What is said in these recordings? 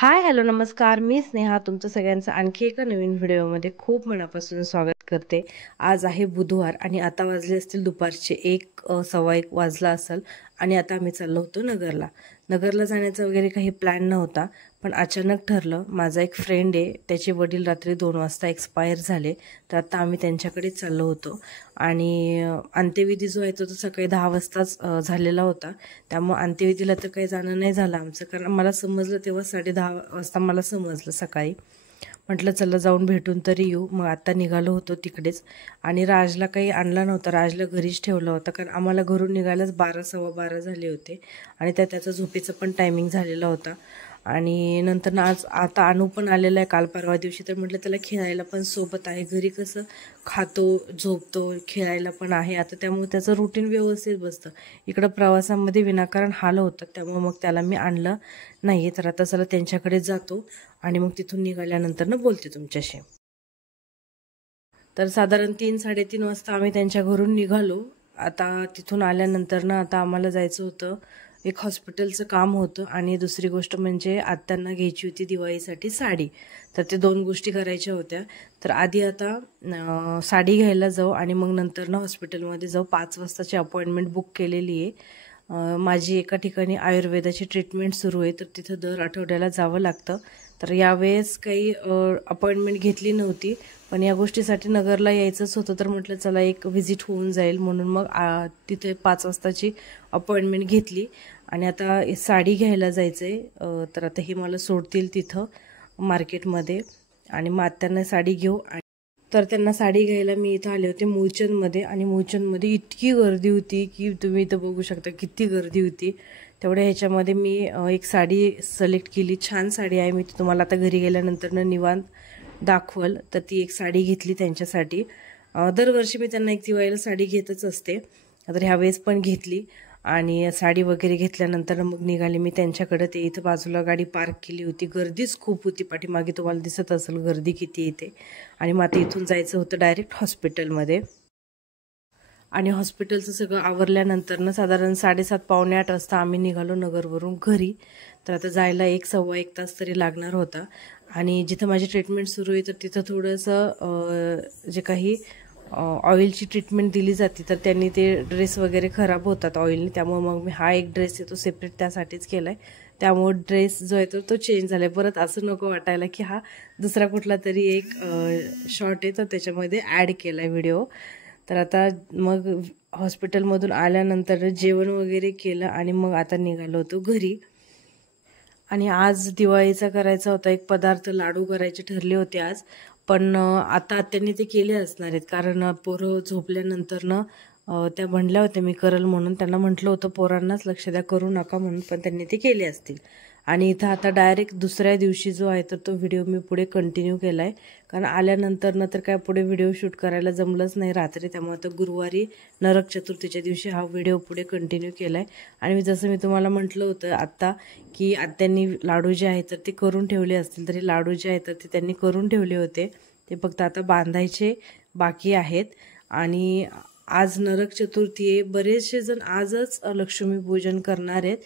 हाय, hello, नमस्कार. मी स्नेहा तुमचं सगळ्यांचं आणखी एका नवीन व्हिडिओमध्ये खूप मनापासून स्वागत करते. आज आहे बुधवार आणि आता वाजले असतील दुपारचे 1:15 वाजला असेल आणि आता आम्ही चाललो होतो नगरला. नगरला जाण्याचा वगैरे काही प्लॅन नव्हता, पण अचानक ठरलं. माझा एक फ्रेंड आहे, त्याचे वडील रात्री 2 वाजता एक्सपायर झाले, तर आता आम्ही त्यांच्याकडेच चाललो होतो. आणि अंत्यविधी जो आहे तो सकाळी 10 वाजताच झालेला होता. त्यामुळे अंत्यविधीला तर काही जाणं नाही झालं आमचं, कारण मला समजलं तेव्हा 10:30 वाजता मला समजलं सकाळी. म्हटलं चला जाऊन भेटून तरी येऊ. मग आता निघालो होतो तिकडेच. आणि राजला काही आणला नव्हता, राजला घरीच ठेवला होता, कारण आम्हाला घरून निघायलाच 12 सव्वा 12 झाले होते आणि त्याचा झोपेचं पण टायमिंग झालेला होता. आणि नंतर आज आता अनु पण आलेला आहे काल परवा दिवशी, तर म्हटलं त्याला खेळायला पण सोबत आहे. घरी कसं खातो झोपतो, खेळायला पण आहे आता, त्यामुळे त्याचं रुटीन व्यवस्थित बसतं. इकडं प्रवासामध्ये विनाकारण हाल होतात, त्यामुळे मग त्याला मी आणलं नाही. तर आता चला त्यांच्याकडे जातो आणि मग तिथून निघाल्यानंतर बोलते तुमच्याशी. तर साधारण 3-3:30 वाजता आम्ही त्यांच्या घरून निघालो. आता तिथून आल्यानंतर आता आम्हाला जायचं होतं, एक हॉस्पिटलचं काम होतं आणि दुसरी गोष्ट म्हणजे आत्यांना घ्यायची होती दिवाळीसाठी साडी. तर ते 2 गोष्टी करायच्या होत्या. तर आधी आता साडी घ्यायला जाऊ आणि मग नंतर हॉस्पिटलमध्ये जाऊ. 5 वाजताची अपॉइंटमेंट बुक केलेली आहे. माझी एका ठिकाणी आयुर्वेदाची ट्रीटमेंट सुरू आहे, तर तिथं दर आठवड्याला जावं लागतं. तर यावेळेस काही अपॉइंटमेंट घेतली नव्हती, पण या गोष्टीसाठी नगरला यायचंच होतं, तर म्हटलं चला एक व्हिजिट होऊन जाईल म्हणून मग तिथे 5 वाजताची अपॉइंटमेंट घेतली. आणि आता साडी घ्यायला जायचं आहे. तर आता हे मला सोडतील तिथं मार्केटमध्ये आणि मग त्यांना साडी घेऊ. तर त्यांना साडी घ्यायला मी इथं आले होते मूळचंदमध्ये, आणि मूळचंदमध्ये इतकी गर्दी होती की तुम्ही इथं बघू शकता किती गर्दी होती. तेवढ्या ह्याच्यामध्ये मी एक साडी सिलेक्ट केली. छान साडी आहे, मी तुम्हाला आता घरी गेल्यानंतर निवांत दाखवल. तर ती एक साडी घेतली त्यांच्यासाठी. दरवर्षी मी त्यांना एक दिवाळीला साडी घेतच असते, तर ह्यावेळेस पण घेतली. आणि साडी वगैरे घेतल्यानंतर मग निघाले मी त्यांच्याकडे. ते इथं बाजूला गाडी पार्क केली होती. गर्दीच खूप होती पाठीमागे, तुम्हाला दिसत असेल गर्दी किती येते. आणि मग आता इथून जायचं होतं डायरेक्ट हॉस्पिटलमध्ये. आणि हॉस्पिटलचं सगळं आवरल्यानंतर साधारण 7:30 पावणे 8 वाजता आम्ही निघालो नगरवरून घरी. तर आता जायला 1-1.25 तास तरी लागणार होता. आणि जिथं माझी ट्रीटमेंट सुरू आहे तर तिथं थोडंसं जे काही ऑइलची ट्रीटमेंट दिली जाते, तर त्यांनी ते ड्रेस वगैरे खराब होतात ऑइलने, त्यामुळे मग मी हा एक ड्रेस आहे तो सेपरेट त्यासाठीच केला आहे. त्यामुळे ड्रेस जो आहे तो चेंज झाला आहे. परत असं नको वाटायला की हा दुसरा कुठला तरी एक शॉर्ट आहे तर त्याच्यामध्ये ॲड केला आहे व्हिडिओ. तर आता मग हॉस्पिटलमधून आल्यानंतर जेवण वगैरे केलं आणि मग आता निघालो होतो घरी. आणि आज दिवाळीचा करायचा होता एक पदार्थ, लाडू करायचे ठरले होते आज. पण आता त्यांनी ते केले असणार आहेत, कारण पोरं झोपल्यानंतर त्या म्हणल्या होत्या मी करल म्हणून. त्यांना म्हटलं होतं पोरांनाच लक्ष द्या, करू नका म्हणून, पण त्यांनी ते केले असतील. आणि इथं आता डायरेक्ट दुसऱ्या दिवशी जो आहे तर तो व्हिडिओ मी पुढे कंटिन्यू केला आहे, कारण आल्यानंतर तर काय पुढे व्हिडिओ शूट करायला जमलंच नाही रात्री. त्यामुळे आता गुरुवारी नरक चतुर्थीच्या दिवशी हा व्हिडिओ पुढे कंटिन्यू केला आहे. आणि जसं मी तुम्हाला म्हटलं होतं आत्ता की आत्यांनी लाडू जे आहेत तर ते करून ठेवले असतील, तरी लाडू जे आहेत तर ते त्यांनी करून ठेवले होते. ते फक्त आता बांधायचे बाकी आहेत. आणि आज नरक चतुर्थी आहे. बरेचसे जण आजच लक्ष्मीपूजन करणार आहेत,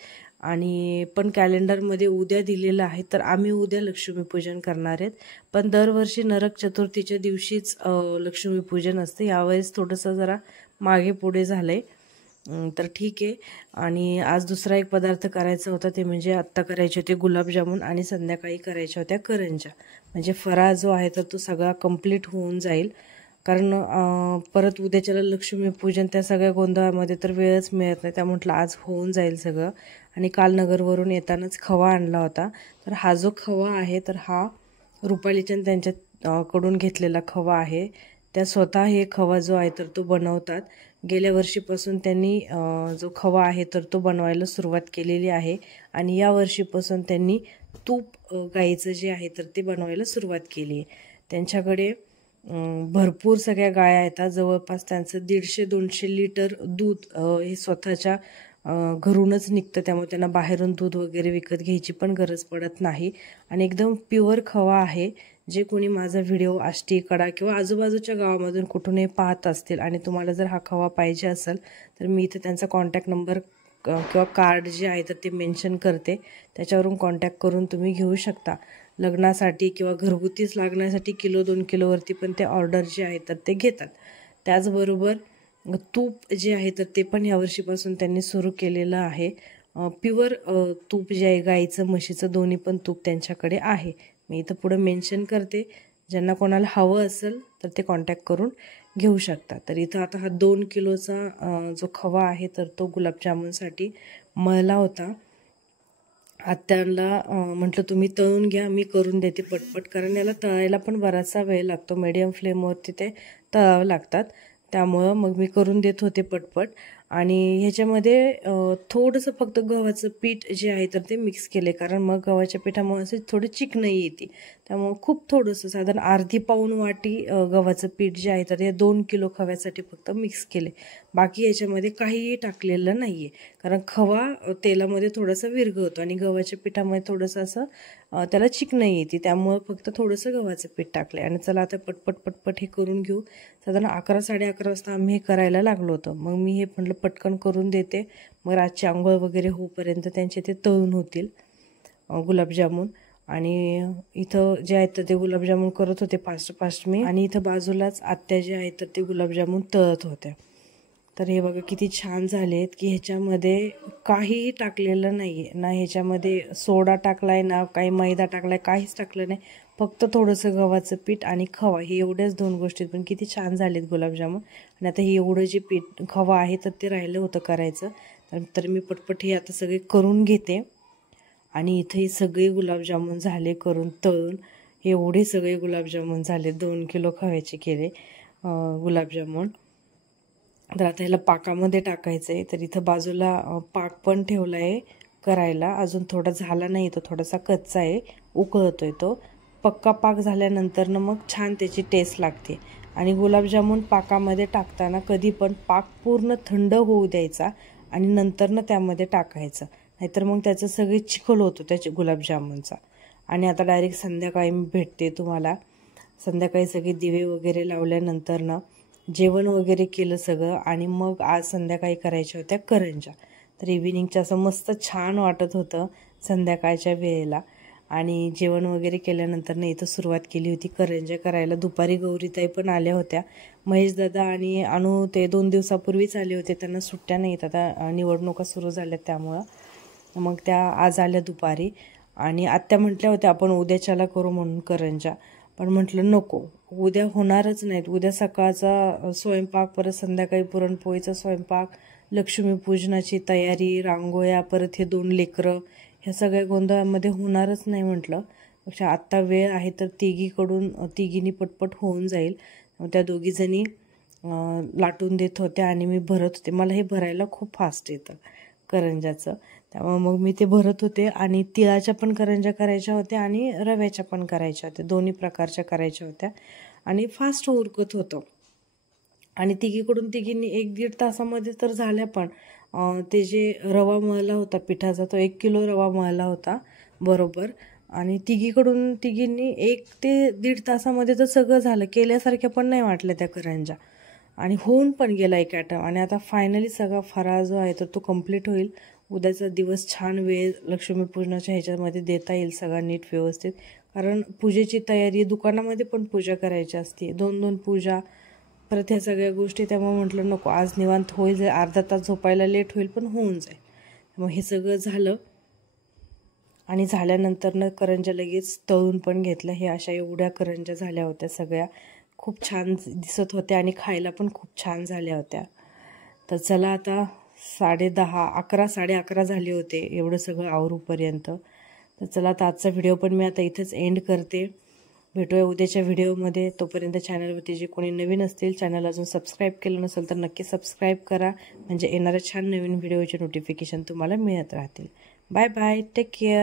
आणि पण कॅलेंडरमध्ये उद्या दिलेलं आहे, तर आम्ही उद्या लक्ष्मीपूजन करणार आहेत. पण दरवर्षी नरक चतुर्थीच्या दिवशीच लक्ष्मीपूजन असतं. यावेळेस थोडंसं जरा मागे पुढे झालं आहे, तर ठीक आहे. आणि आज दुसरा एक पदार्थ करायचा होता, ते म्हणजे आत्ता करायचे होते गुलाबजामुन आणि संध्याकाळी करायच्या होत्या करंज्या. म्हणजे फराळ जो आहे तर तो सगळा कंप्लीट होऊन जाईल, कारण परत उद्याच्याला लक्ष्मीपूजन, त्या सगळ्या गोंधळामध्ये तर वेळच मिळत नाही. त्या म्हटलं आज होऊन जाईल सगळं. आणि काल नगरवरून येतानाच खवा आणला होता. तर हा जो खवा आहे तर हा रुपालीच्या त्यांच्या कडून घेतलेला खवा आहे. त्या स्वतः हे खवा जो आहे तर तो बनवतात. गेल्या वर्षीपासून त्यांनी जो खवा आहे तर तो बनवायला सुरुवात केलेली आहे. आणि या वर्षीपासून त्यांनी तूप गाईचं जे आहे तर ते बनवायला सुरुवात केली आहे. त्यांच्याकडे भरपूर सगळ्या गाया येतात. जवळपास त्यांचं 150-200 लिटर दूध हे स्वतःच्या घरूनच निघतं, त्यामुळे त्यांना बाहेरून दूध वगैरे विकत घ्यायची पण गरज पडत नाही. आणि एकदम प्युअर खवा आहे. जे कोणी माझा व्हिडिओ आष्टी, कडा किंवा आजूबाजूच्या गावामधून कुठूनही पाहत असतील आणि तुम्हाला जर हा खवा पाहिजे असेल तर मी इथे त्यांचा कॉन्टॅक्ट नंबर किंवा कार्ड जे आहे तर ते मेन्शन करते, त्याच्यावरून कॉन्टॅक्ट करून तुम्ही घेऊ शकता. लग्नासाठी किंवा घरगुतीच लागण्यासाठी किलो 2 किलोवरती पण ते ऑर्डर जे आहे तर ते घेतात. त्याचबरोबर तूप जे आहे तर ते पण यावर्षीपासून त्यांनी सुरू केलेलं आहे. प्युअर तूप जे आहे गाईचं म्हशीचं दोन्ही पण तूप त्यांच्याकडे आहे. मी इथं पुढं मेन्शन करते, ज्यांना कोणाला हवं असेल तर ते कॉन्टॅक्ट करून घेऊ शकता. तर इथं आता हा 2 किलोचा जो खवा आहे तर तो गुलाबजामुनसाठी मळला होता. आत्याला म्हटलं तुम्ही तळून घ्या, मी करून देते पटपट, कारण याला तळायला पण बराचसा वेळ लागतो. मीडियम फ्लेमवरती ते तळावं लागतात, त्यामुळं मग मी करून देत होते पटपट. आणि ह्याच्यामध्ये थोडंसं फक्त गव्हाचं पीठ जे आहे तर ते मिक्स केले, कारण मग गव्हाच्या पिठामुळे असे थोडी चिकनाई येते. त्यामुळं खूप थोडंसं साधारण अर्धी पाऊण वाटी गव्हाचं पीठ जे आहे तर हे 2 किलो खव्यासाठी फक्त मिक्स केले. बाकी याच्यामध्ये काहीही टाकलेलं नाही आहे, कारण खवा तेलामध्ये थोडासा विरघळतो आणि गव्हाच्या पिठामध्ये थोडंसं असं त्याला चिकनाई येते, त्यामुळं फक्त थोडंसं गव्हाचं पीठ टाकलं. आणि चला आता पटपट हे करून घेऊ. साधारण 11 साडेअकरा वाजता आम्ही हे करायला लागलो होतो. मग मी हे म्हटलं पटकन करून देते, मग रातची आंघोळ वगैरे होईपर्यंत त्यांचे ते तळून होतील गुलाबजामुन. आणि इथं जे आहेत तर ते गुलाबजामुन करत होते फास्ट मी, आणि इथं बाजूलाच आत्या जे आहेत तर ते गुलाबजामुन तळत होत्या. तर हे बघा किती छान झाले आहेत, की ह्याच्यामध्ये काहीही टाकलेलं नाही आहे, ना ह्याच्यामध्ये सोडा टाकलाय ना काही मैदा टाकलाय, काहीच टाकलं नाही. फक्त थोडंसं गव्हाचं पीठ आणि खवा, हे एवढ्याच 2 गोष्टीत पण किती छान झालेत गुलाबजामुन. आणि आता हे एवढं जे पीठ खवा आहे तर ते राहिलं होतं करायचं, तर मी पटपट हे आता सगळे करून घेते. आणि इथे हे सगळे गुलाबजामुन झाले करून तळून, एवढे सगळे गुलाबजामुन झाले. 2 किलो खव्याचे केले गुलाबजामुन. तर आता ह्याला पाकामध्ये टाकायचं आहे. तर इथं बाजूला पाक पण ठेवला आहे करायला, अजून थोडा झाला नाही, तो थोडासा कच्चा आहे, उकळतोय तो. पक्का पाक झाल्यानंतर मग छान त्याची टेस्ट लागते. आणि गुलाबजामुन पाकामध्ये टाकताना कधी पण पाक पूर्ण थंड होऊ द्यायचा आणि नंतर त्यामध्ये टाकायचं, नाहीतर मग त्याचं सगळे चिखल होतो त्याच्या गुलाबजामुनचा. आणि आता डायरेक्ट संध्याकाळी मी भेटते तुम्हाला. संध्याकाळी सगळे दिवे वगैरे लावल्यानंतर जेवण वगैरे केलं सगळं, आणि मग आज संध्याकाळी करायच्या होत्या करंजा. तर इव्हिनिंगच्या असं मस्त छान वाटत होतं संध्याकाळच्या वेळेला. आणि जेवण वगैरे केल्यानंतर इथं सुरुवात केली होती करंजा करायला. दुपारी गौरीताई पण आल्या होत्या. महेश दादा आणि अनु ते 2 दिवसापूर्वीच आले होते, त्यांना सुट्ट्या नाहीत, आता निवडणुका सुरू झाल्या त्यामुळं. मग त्या आज आल्या दुपारी. आणि आत्या म्हटल्या होत्या आपण उद्याच्याला करू म्हणून करंजा, पण म्हटलं नको, उद्या होणारच नाहीत. उद्या सकाळचा स्वयंपाक, परत संध्याकाळी पुरणपोळीचा स्वयंपाक, लक्ष्मीपूजनाची तयारी, रांगोळ्या, परत हे 2 लेकरं, ह्या सगळ्या गोंधळामध्ये होणारच नाही म्हटलं. पेक्षा आत्ता वेळ आहे तर तिघींनी पटपट होऊन जाईल. त्या दोघीजणी लाटून देत होत्या आणि मी भरत होते. मला हे भरायला खूप फास्ट येतं करंजाचं, त्यामुळे मग मी ते भरत होते. आणि तिळाच्या पण करंजा करायच्या होत्या आणि रव्याच्या पण करायच्या होत्या, दोन्ही प्रकारच्या करायच्या होत्या. आणि फास्ट उरकत होतं. आणि तिघींनी 1-1.5 तासामध्ये तर झाल्या. पण ते जे रवा मळला होता पिठाचा, तो 1 किलो रवा मळला होता बरोबर. आणि तिघींनी 1 ते 1.5 तासामध्ये तर सगळं झालं, केल्यासारख्या पण नाही वाटल्या त्या करंजा, आणि होऊन पण गेला एक आयटम. आणि आता फायनली सगळा फराळ जो आहे तर तो कंप्लीट होईल. उद्याचा दिवस छान वेळ लक्ष्मीपूजनाच्या ह्याच्यामध्ये देता येईल सगळा नीट व्यवस्थित, कारण पूजेची तयारी, दुकानामध्ये पण पूजा करायची असते, 2 पूजा, परत ह्या सगळ्या गोष्टी. त्यामुळे म्हटलं नको, आज निवांत होईल, अर्धा तास झोपायला लेट होईल पण होऊन जाईल. मग हे सगळं झालं. आणि झाल्यानंतर करंजा लगेच तळून पण घेतल्या. हे अशा एवढ्या करंजा झाल्या होत्या सगळ्या, खूप छान दिसत होत्या आणि खायला पण खूप छान झाल्या होत्या. तर चला आता 10:30 साडेअकरा झाले होते एवढं सगळं आवरूपर्यंत. तर चला आता आजचा व्हिडिओ पण मी आता इथेच एंड करते. भेटूया उद्याच्या व्हिडिओमध्ये. तोपर्यंत चॅनलवरती जे कोणी नवीन असतील, चॅनल अजून सबस्क्राईब केलं नसेल तर नक्की सबस्क्राईब करा, म्हणजे येणाऱ्या छान नवीन व्हिडिओचे नोटिफिकेशन तुम्हाला मिळत राहतील. Bye bye, take care.